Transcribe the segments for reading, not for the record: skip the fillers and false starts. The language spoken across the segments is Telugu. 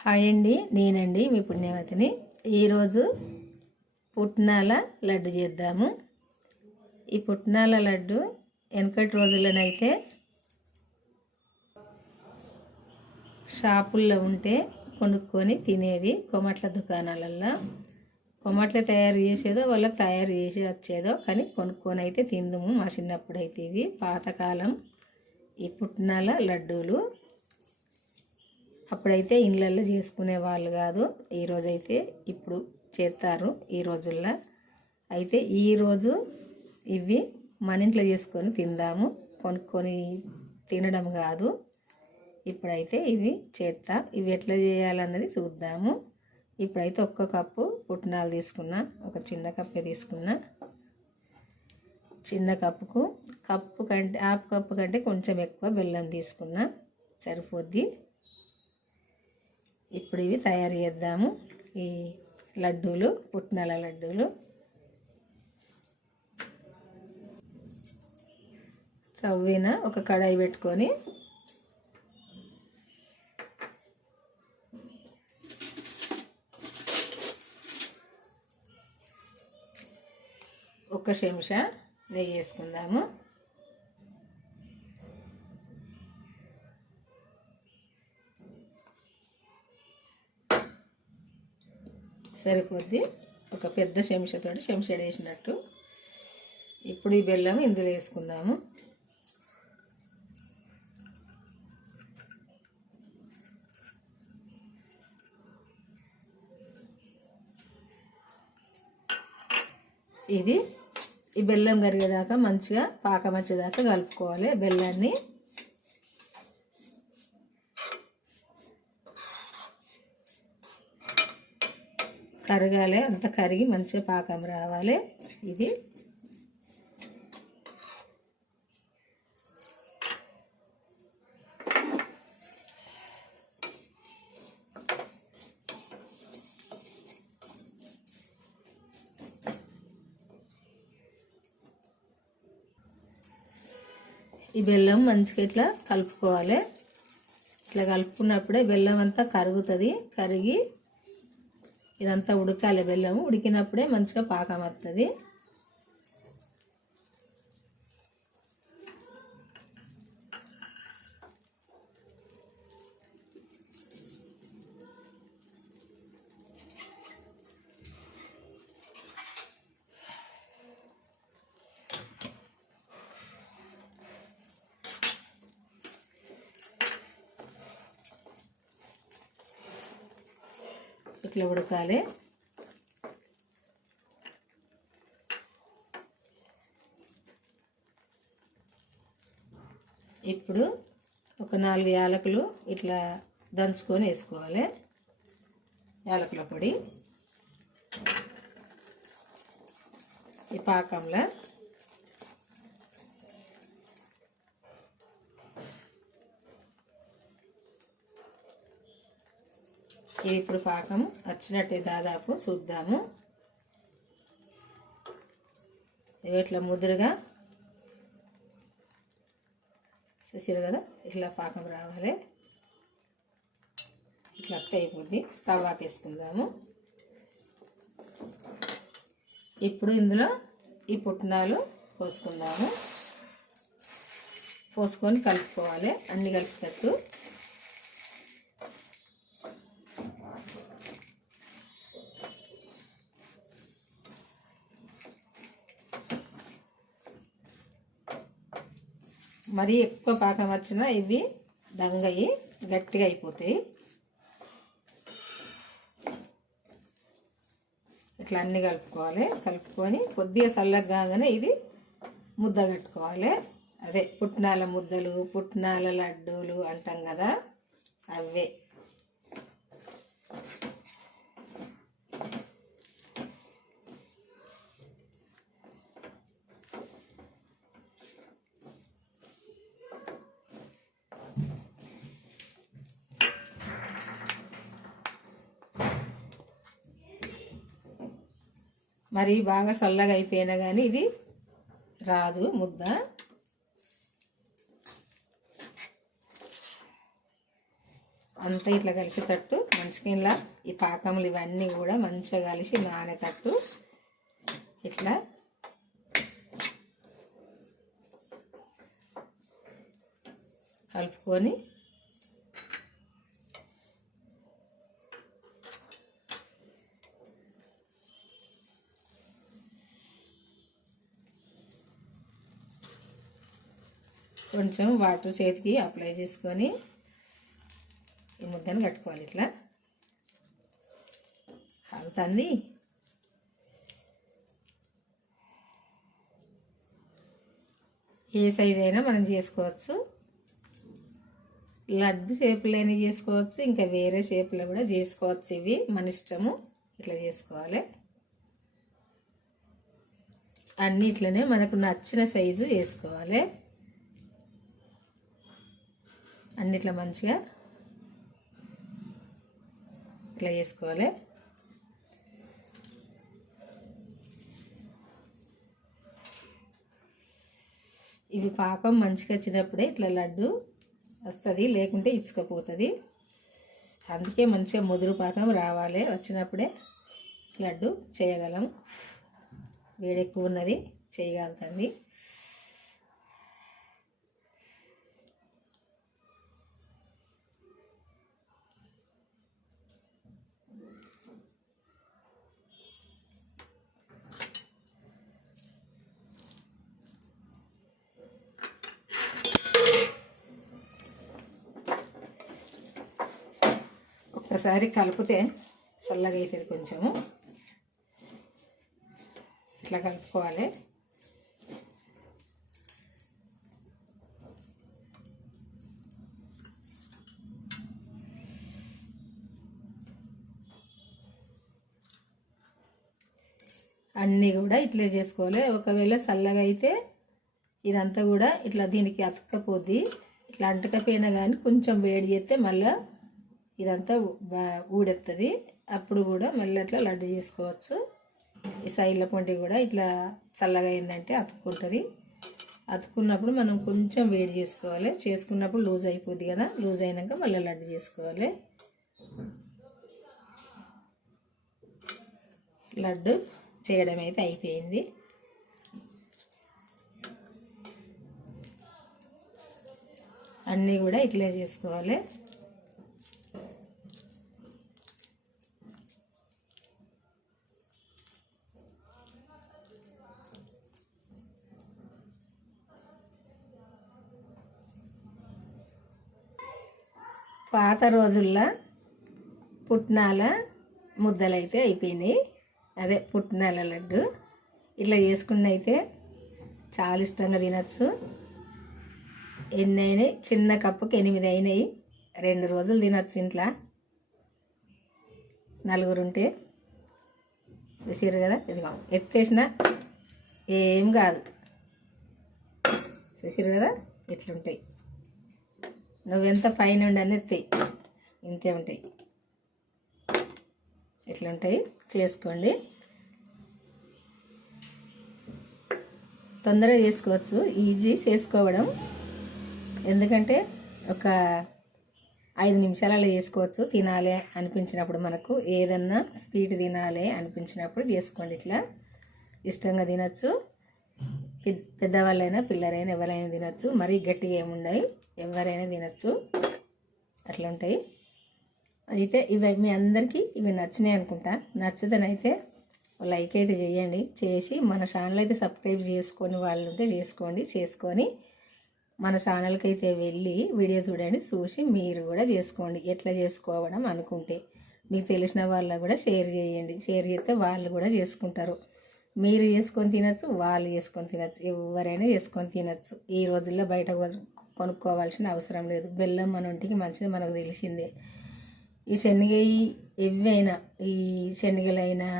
హాయ్ అండి, నేనండి మీ పుణ్యవతిని. ఈరోజు పుట్నాల లడ్డు చేద్దాము. ఈ పుట్నాల లడ్డు వెనకటి రోజుల్లోనైతే షాపుల్లో ఉంటే కొనుక్కొని తినేది. కొమట్ల దుకాణాలల్లో కొమట్ల తయారు చేసేదో వాళ్ళకి తయారు చేసి వచ్చేదో, కానీ కొనుక్కొని అయితే తిందుము. మా చిన్నప్పుడు అయితే ఇవి పాతకాలం ఈ పుట్నాల లడ్డూలు. అప్పుడైతే ఇళ్ళల్లో చేసుకునే వాళ్ళు కాదు, ఈరోజైతే ఇప్పుడు చేస్తారు ఈ రోజుల్లో. అయితే ఈరోజు ఇవి మన ఇంట్లో చేసుకొని తిందాము, కొనుక్కొని తినడం కాదు. ఇప్పుడైతే ఇవి చేస్తా. ఇవి ఎట్లా చేయాలన్నది చూద్దాము. ఇప్పుడైతే ఒక్క కప్పు పుట్నాలు తీసుకున్నా, ఒక చిన్న కప్పే తీసుకున్నా. చిన్న కప్పు కంటే హాఫ్ కప్పు కంటే కొంచెం ఎక్కువ బెల్లం తీసుకున్నా, సరిపోద్ది. ఇప్పుడు ఇవి తయారు చేద్దాము. ఈ లడ్డూలు, పుట్నాల లడ్డూలు. స్టవ్ మీద ఒక కడాయి పెట్టుకొని ఒక చెంచా నెయ్యి వేసుకుందాము. సరిపోద్ది, ఒక పెద్ద చెంచాతో చెంచాడు వేసినట్టు. ఇప్పుడు ఈ బెల్లం ఇందులో వేసుకుందాము. ఈ బెల్లం కరిగేదాకా మంచిగా పాకం వచ్చేదాకా కలుపుకోవాలి. బెల్లాన్ని కరగాలి, అంత కరిగి మంచిగా పాకం రావాలి. ఇది ఈ బెల్లం మంచిగా ఇట్లా కలుపుకోవాలి. ఇట్లా కలుపుకున్నప్పుడే బెల్లం అంతా కరుగుతుంది. కరిగి ఇదంతా ఉడకాలి. బెల్లము ఉడికినప్పుడే మంచిగా పాకం వస్తుంది. ఇట్లా ఉడకాలి. ఇప్పుడు ఒక 4 యాలకులు ఇట్లా దంచుకొని వేసుకోవాలి. యాలకుల పొడి ఈ పాకంలో ఇది ఇప్పుడు పాకం వచ్చినట్టే దాదాపు చూద్దాము. ఇట్లా ముదురుగా చూసారు కదా, ఇట్లా పాకం రావాలి. ఇట్లా అత్త అయిపోద్ది. స్టవ్ ఆపేసుకుందాము. ఇప్పుడు ఇందులో ఈ పుట్నాలు పోసుకుందాము. పోసుకొని కలుపుకోవాలి అన్నీ కలిసేటట్టు. మరీ ఎక్కువ పాకం వచ్చినా ఇవి దంగయి గట్టిగా అయిపోతాయి. ఇట్లా అన్నీ కలుపుకోవాలి. కలుపుకొని కొద్దిగా చల్లగా కాగానే ఇది ముద్ద కట్టుకోవాలి. అదే పుట్నాల ముద్దలు, పుట్నాల లడ్డూలు అంటాం కదా, అవే. మరి బాగా చల్లగా అయిపోయినా కానీ ఇది రాదు ముద్ద. అంతా ఇట్లా కలిసేటట్టు మంచిగా ఇలా ఈ పాకములు ఇవన్నీ కూడా మంచిగా కలిసి నానేటట్టు ఇట్లా కలుపుకొని కొంచెం వాటర్ చేతికి అప్లై చేసుకొని ఈ ముద్దను కట్టుకోవాలి. ఇట్లా కాలుతుంది. ఏ సైజ్ అయినా మనం చేసుకోవచ్చు. లడ్డు షేపులైనా చేసుకోవచ్చు, ఇంకా వేరే షేపులో కూడా చేసుకోవచ్చు. ఇవి మన ఇష్టము. ఇట్లా చేసుకోవాలి. అన్నిట్లోనే మనకు నచ్చిన సైజు చేసుకోవాలి. అన్నిట్లో మంచిగా ఇట్లా చేసుకోవాలి. ఇవి పాకం మంచిగా వచ్చినప్పుడే ఇట్లా లడ్డు వస్తుంది, లేకుంటే ఇచ్చుకపోతుంది. అందుకే మంచిగా ముదురు పాకం రావాలి. వచ్చినప్పుడే లడ్డు చేయగలం. వేడెక్కువ ఉన్నది, చేయగలుగుతుంది. ఒకసారి కలిపితే చల్లగా అవుతుంది. కొంచెము ఇట్లా కలుపుకోవాలి. అన్నీ కూడా ఇట్లే చేసుకోవాలి. ఒకవేళ చల్లగా అయితే ఇదంతా కూడా ఇట్లా దీనికి అతకపోద్ది. ఇట్లా అంటకపోయినా కానీ కొంచెం వేడి చేస్తే మళ్ళీ ఇదంతా ఊడెత్తది. అప్పుడు కూడా మళ్ళీ అట్లా లడ్డు చేసుకోవచ్చు. ఈ సైడ్ల పొంటి కూడా ఇట్లా చల్లగా అయిందంటే అతుక్కుంటుంది. అతుక్కున్నప్పుడు మనం కొంచెం వేడి చేసుకోవాలి. చేసుకున్నప్పుడు లూజ్ అయిపోద్ది కదా. లూజ్ అయినాక మళ్ళీ లడ్డు చేసుకోవాలి. లడ్డు చేయడం అయితే అయిపోయింది. అన్నీ కూడా ఇట్లే చేసుకోవాలి. పాత రోజుల్లో పుట్నాల ముద్దలైతే అయిపోయినాయి. అదే పుట్నాల లడ్డు ఇట్లా చేసుకున్న అయితే చాలా ఇష్టంగా తినచ్చు. ఎన్ని అయినాయి? చిన్న కప్పుకి 8 అయినాయి. 2 రోజులు తినచ్చు ఇంట్లో, నలుగురు ఉంటే. చూసారు కదా, ఇదిగో ఎత్తేసిన ఏం కాదు. చూసారు కదా, ఇట్లుంటాయి. నువ్వెంత పైన ఉండని ఎత్తాయి, ఇంతే ఉంటాయి. ఇట్లుంటాయి. చేసుకోండి, తొందరగా చేసుకోవచ్చు. ఈజీ చేసుకోవడం. ఎందుకంటే ఒక 5 నిమిషాలలో చేసుకోవచ్చు. తినాలి అనిపించినప్పుడు, మనకు ఏదన్నా స్వీట్ తినాలి అనిపించినప్పుడు చేసుకోండి. ఇట్లా ఇష్టంగా తినచ్చు. పెద్దవాళ్ళైనా పిల్లరైనా ఎవరైనా తినచ్చు. మరీ గట్టిగా ఏముండయి, ఎవరైనా తినచ్చు. అట్లా ఉంటాయి. అయితే ఇవి మీ అందరికీ ఇవి నచ్చినాయి అనుకుంటా. నచ్చదనైతే లైక్ అయితే చేయండి. చేసి మన ఛానల్ అయితే సబ్స్క్రైబ్ చేసుకొని వాళ్ళు ఉంటే చేసుకొని మన ఛానల్కి అయితే వెళ్ళి వీడియో చూడండి. చూసి మీరు కూడా చేసుకోండి. ఎట్లా చేసుకోవడం అనుకుంటే మీకు తెలిసిన వాళ్ళకు కూడా షేర్ చేయండి. షేర్ చేస్తే వాళ్ళు కూడా చేసుకుంటారు. మీరు చేసుకొని తినచ్చు, వాళ్ళు చేసుకొని తినచ్చు, ఎవరైనా చేసుకొని తినచ్చు. ఈ రోజుల్లో బయట కొనుక్కోవాల్సిన అవసరం లేదు. బెల్లం మన ఒంటికి మంచిది, మనకు తెలిసిందే. ఈ శనగ ఎవైనా, ఈ శనగలైనా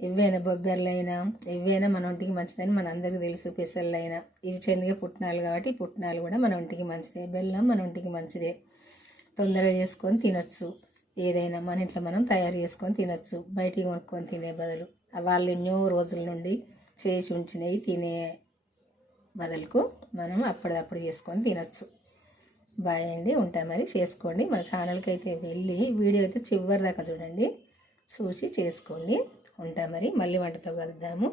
ఎవైనా, బొబ్బర్లైనా ఎవైనా మన ఒంటికి మంచిదని మన అందరికీ తెలుసు. పెసర్లైనా ఇవి శనగ పుట్నాలు కాబట్టి ఈ పుట్నాలు కూడా మన ఒంటికి మంచిదే. బెల్లం మన ఒంటికి మంచిదే. తొందరగా చేసుకొని తినచ్చు. ఏదైనా మన ఇంట్లో మనం తయారు చేసుకొని తినచ్చు, బయటికి కొనుక్కొని తినే బదులు. వాళ్ళు ఎన్నో రోజుల నుండి చేసి ఉంచినవి తినే బదులుకు మనం అప్పటిదప్పుడు చేసుకొని తినచ్చు. బాయ్ అండి, ఉంటా మరి. చేసుకోండి. మన ఛానల్కి అయితే వెళ్ళి వీడియో అయితే చివరి దాకా చూడండి, చూసి చేసుకోండి. ఉంటా మరి. మళ్ళీ వంటతో కలుద్దాము.